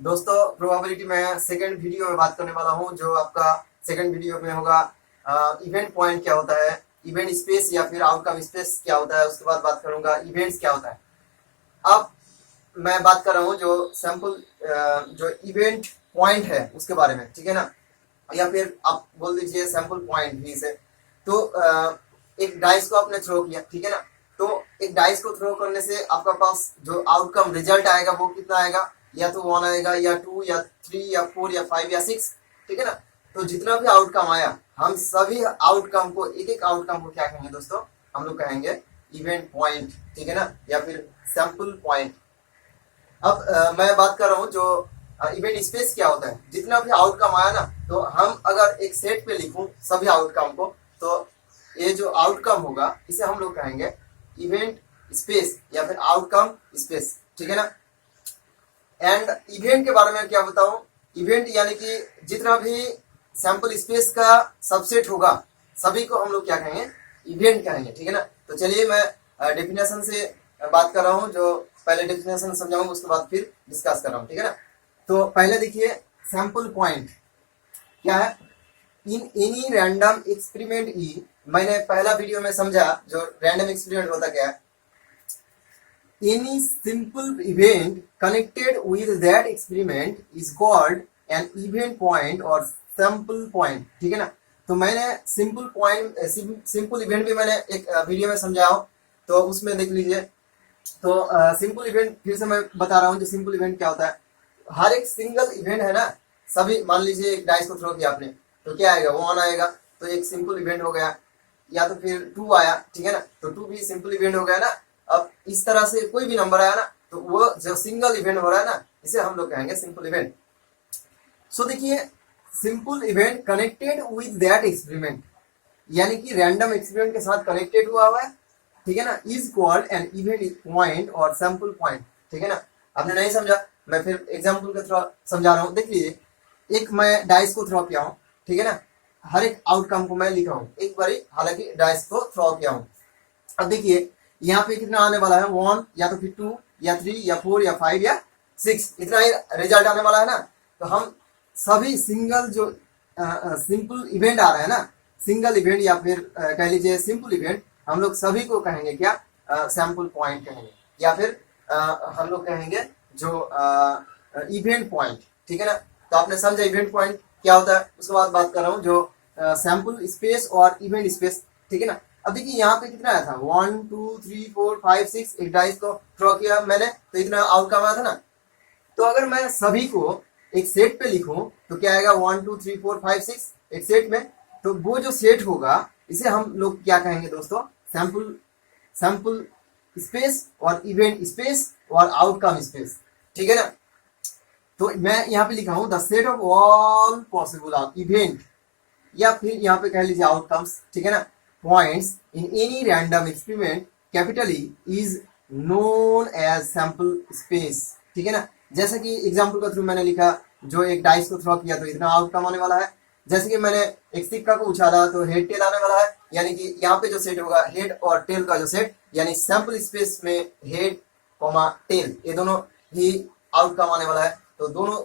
दोस्तों प्रोबेबिलिटी में second video में बात करने वाला हूं। जो आपका सेकंड वीडियो में होगा इवेंट पॉइंट क्या होता है, इवेंट स्पेस या फिर आउटकम स्पेस क्या होता है। उसके बाद बात करूंगा इवेंट्स क्या होता है। अब मैं बात कर रहा हूं जो सैंपल जो इवेंट पॉइंट है उसके बारे में, ठीक है ना, या फिर आप बोल दीजिए सैंपल पॉइंट भी से। तो एक डाइस को आपने थ्रो किया, ठीक है ना, तो एक डाइस को थ्रो करने से आपका पास जो आउटकम रिजल्ट आएगा वो कितना आएगा, या तो 1 आएगा या 2 या 3 या 4 या 5 या 6, ठीक है ना। तो जितना भी आउटकम आया हम सभी आउटकम को, एक एक आउटकम को क्या कहेंगे दोस्तों, हम लोग कहेंगे इवेंट पॉइंट, ठीक है ना, या फिर सैंपल पॉइंट। अब मैं बात कर रहा हूँ जो इवेंट स्पेस क्या होता है। जितना भी आउटकम आया ना, तो हम अगर एक सेट पे लिखूं सभी आउटकम को, तो ये जो आउटकम होगा इसे हम लोग कहेंगे इवेंट स्पेस या फिर आउटकम स्पेस, ठीक है ना। एंड इवेंट के बारे में क्या बताऊं, इवेंट यानी कि जितना भी सैंपल स्पेस का सबसेट होगा सभी को हम लोग क्या कहेंगे, इवेंट कहेंगे, ठीक है ना। तो चलिए मैं डेफिनेशन से बात कर रहा हूँ। जो पहले डेफिनेशन समझाऊंगा उसके बाद फिर डिस्कस कर रहा हूँ, ठीक है ना। तो पहले देखिए सैंपल पॉइंट क्या है। इन एनी रैंडम एक्सपेरिमेंट ई, मैंने पहला वीडियो में समझा जो रैंडम एक्सपेरिमेंट होता क्या है। Any simple event connected with that experiment is called an event point or sample point, ठीक है ना। तो मैंने सिंपल पॉइंट, सिंपल इवेंट भी मैंने एक वीडियो में समझाया हूं, तो उसमें देख लीजिए। तो सिंपल इवेंट फिर से मैं बता रहा हूँ जो सिंपल इवेंट क्या होता है। हर एक सिंगल इवेंट है ना, सभी मान लीजिए एक डाइस को थ्रो किया आपने, तो क्या आएगा, 1 आएगा, तो एक सिंपल इवेंट हो गया। या तो फिर 2 आया, ठीक है ना, तो 2 भी सिंपल इवेंट हो गया ना। अब इस तरह से कोई भी नंबर आया ना, तो वो जो सिंगल इवेंट हो रहा है ना, इसे हम लोग कहेंगे सिंपल इवेंट। सो देखिए simple event connected with that experiment, यानी कि रैंडम एक्सपेरिमेंट के साथ कनेक्टेड हुआ है, ठीक है ना, is called an event point और सैंपल पॉइंट, ठीक है ना। आपने नहीं समझा, मैं फिर एग्जांपल के थ्रू समझा रहा हूँ। देख लीजिए, एक मैं डाइस को थ्रो किया हूँ, ठीक है ना, हर एक आउटकम को मैं लिखा हूँ एक बारी, हालांकि डाइस को थ्रो किया हूँ। अब देखिए यहाँ पे कितना आने वाला है, 1 या तो फिर 2 या 3 या 4 या 5 या 6, इतना ही रिजल्ट आने वाला है ना। तो हम सभी सिंगल जो सिंपल इवेंट आ रहा है ना, सिंगल इवेंट या फिर कह लीजिए सिंपल इवेंट, हम लोग सभी को कहेंगे क्या, सैंपल पॉइंट कहेंगे, या फिर हम लोग कहेंगे जो इवेंट पॉइंट, ठीक है ना। तो आपने समझा इवेंट पॉइंट क्या होता है। उसके बाद बात कर रहा हूँ जो सैंपल स्पेस और इवेंट स्पेस, ठीक है ना। अब देखिए यहाँ पे कितना आया था, 1 2 3 4 5 6, एक डाइस को थ्रो किया मैंने तो इतना आउटकम आया था ना। तो अगर मैं सभी को एक सेट पे लिखूं तो क्या आएगा, 1 2 3 4 5 6 एक सेट में। तो वो जो सेट होगा इसे हम लोग क्या कहेंगे दोस्तों, सैंपल सैंपल स्पेस और इवेंट स्पेस और आउटकम स्पेस, ठीक है ना। तो मैं यहाँ पे लिखा हूं the set of all possible event, या फिर यहाँ पे कह लीजिए आउटकम्स, ठीक है ना, points in any random experiment capital E is known as sample space, ठीक है ना। जैसे कि एग्जांपल का थ्रू मैंने लिखा, जो एक डाइस को थ्रो किया तो इतना आउटकम आने वाला है। जैसे कि मैंने एक सिक्का को उछाला तो हेड टेल आने वाला है, यानी कि यहाँ पे जो सेट होगा हेड और टेल का जो सेट, यानी सैंपल स्पेस में हेड कॉमा टेल, ये दोनों ही आउटकम आने वाला है। तो दोनों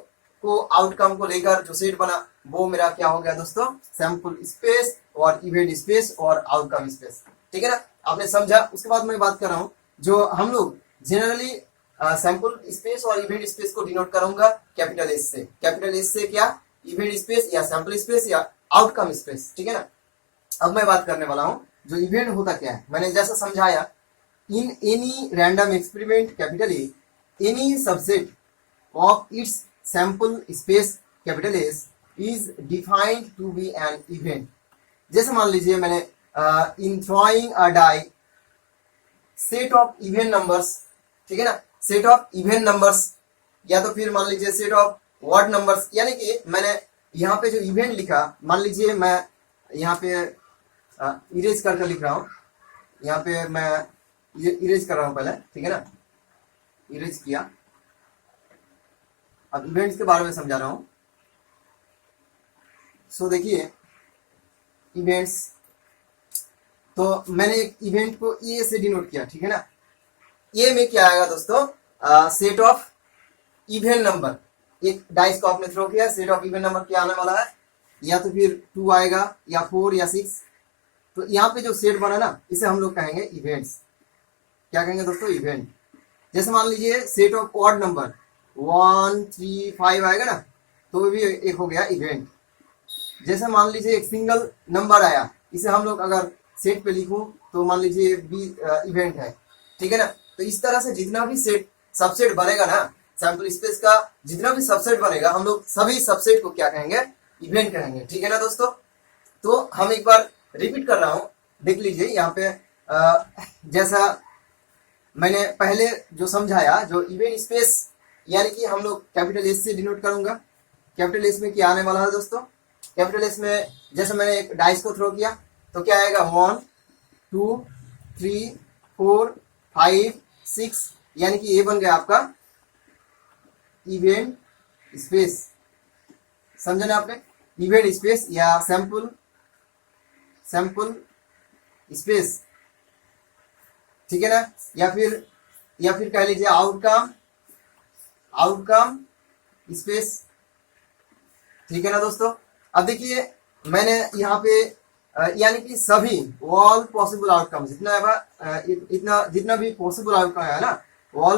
को आउटकम को लेकर जो सेट बना वो मेरा क्या हो गया दोस्तों, सैंपल स्पेस और इवेंट स्पेस और आउटकम स्पेस, ठीक है ना। आपने समझा। उसके बाद मैं बात कर रहा हूँ जो हम लोग जनरली सैंपल स्पेस और इवेंट स्पेस को डिनोट करूंगा कैपिटल एस से। कैपिटल एस से क्या, इवेंट स्पेस या सैंपल स्पेस या आउटकम स्पेस, ठीक है ना। अब मैं बात करने वाला हूँ जो इवेंट होता क्या है। मैंने जैसा समझाया, इन any random experiment capital A, any subset of its sample space capital S is defined to be an event। जैसे मान लीजिए मैंने in throwing a die set of even numbers, ठीक है ना, set of even numbers, या तो फिर मान लीजिए set of odd numbers, यानी कि मैंने यहाँ पे जो इवेंट लिखा, मान लीजिए मैं यहाँ पे इरेज करके लिख रहा हूँ, यहाँ पे मैं इरेज कर रहा हूँ पहले, ठीक है ना, इरेज किया। अब इवेंट्स के बारे में समझा रहा हूं। सो देखिए इवेंट्स, तो मैंने एक इवेंट को ए से डिनोट किया, ठीक है ना। ए में क्या आएगा दोस्तों, सेट ऑफ इवेंट नंबर, एक डाइस को आपने थ्रो किया, सेट ऑफ इवन नंबर क्या आने वाला है, या तो फिर 2 आएगा या 4 या 6। तो यहाँ पे जो सेट बना ना इसे हम लोग कहेंगे इवेंट्स। क्या कहेंगे दोस्तों, इवेंट। जैसे मान लीजिए सेट ऑफ ऑड नंबर 1 3 5 आएगा ना, तो वो भी एक हो गया इवेंट। जैसे मान लीजिए एक सिंगल नंबर आया, इसे हम लोग अगर सेट पे लिखूं तो मान लीजिए बी इवेंट है, ठीक है ना। तो इस तरह से जितना भी सेट सबसेट बनेगा ना, सैंपल स्पेस का जितना भी सबसेट बनेगा, हम लोग सभी सबसेट को क्या कहेंगे, इवेंट कहेंगे, ठीक है ना दोस्तों। तो हम एक बार रिपीट कर रहा हूं, देख लीजिए यहाँ पे जैसा मैंने पहले जो समझाया, जो इवेंट स्पेस यानी कि हम लोग कैपिटल एस से डिनोट करूंगा। कैपिटल एस में क्या आने वाला है दोस्तों, कैपिटल एस में जैसे मैंने एक डाइस को थ्रो किया तो क्या आएगा 1 2 3 4 5 6, यानी कि ये बन गया आपका इवेंट स्पेस। समझे ना आपने, इवेंट स्पेस या सैंपल स्पेस, ठीक है ना। या फिर कह लीजिए आउटकम स्पेस, ठीक है ना दोस्तों। अब देखिए मैंने यहाँ पे यानी कि सभी ऑल पॉसिबल आउटकम जितना भी पॉसिबल आउटकम है ना, ऑल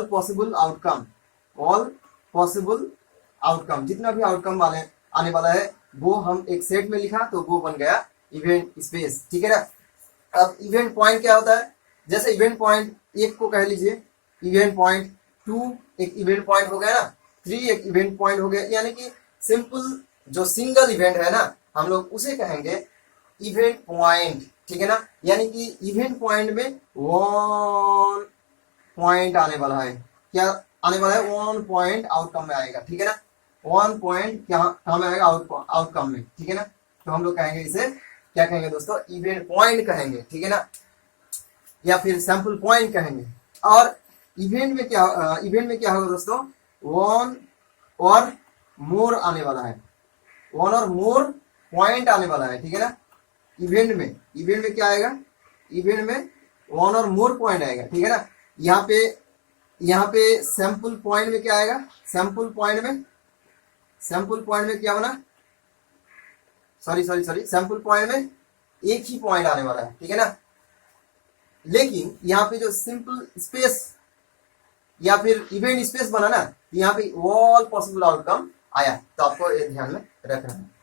पॉसिबल आउटकम जितना भी आउटकम वाले आने वाला है वो हम एक सेट में लिखा तो वो बन गया इवेंट स्पेस, ठीक है ना। अब इवेंट पॉइंट क्या होता है, जैसे इवेंट पॉइंट 1 को कह लीजिए इवेंट पॉइंट, 2 एक इवेंट पॉइंट हो गया ना, 3 एक इवेंट पॉइंट हो गया, यानी कि सिंपल जो सिंगल इवेंट है ना हम लोग उसे कहेंगे इवेंट पॉइंट, ठीक है ना। यानी कि इवेंट पॉइंट में 1 पॉइंट आने वाला है, क्या आने वाला है, 1 पॉइंट आउटकम में आएगा, ठीक है ना। 1 पॉइंट कहाँ में आएगा, आउटकम में, ठीक है ना। तो हम लोग कहेंगे इसे क्या कहेंगे दोस्तों, इवेंट पॉइंट कहेंगे, ठीक है ना, या फिर सैंपल पॉइंट कहेंगे। और इवेंट में क्या होगा दोस्तों, 1 और मोर आने वाला है, 1 और मोर पॉइंट आने वाला है, ठीक है ना। इवेंट में क्या आएगा, इवेंट में 1 और मोर पॉइंट आएगा, ठीक है ना। यहाँ पे सैंपल पॉइंट में क्या आएगा, सैंपल पॉइंट में क्या बना, सॉरी सैंपल पॉइंट में एक ही पॉइंट आने वाला है, ठीक है ना। लेकिन यहाँ पे जो सिंपल स्पेस या फिर इवेंट स्पेस बना ना, यहाँ पे ऑल पॉसिबल आउटकम आया, तो आपको ये ध्यान में रखना है।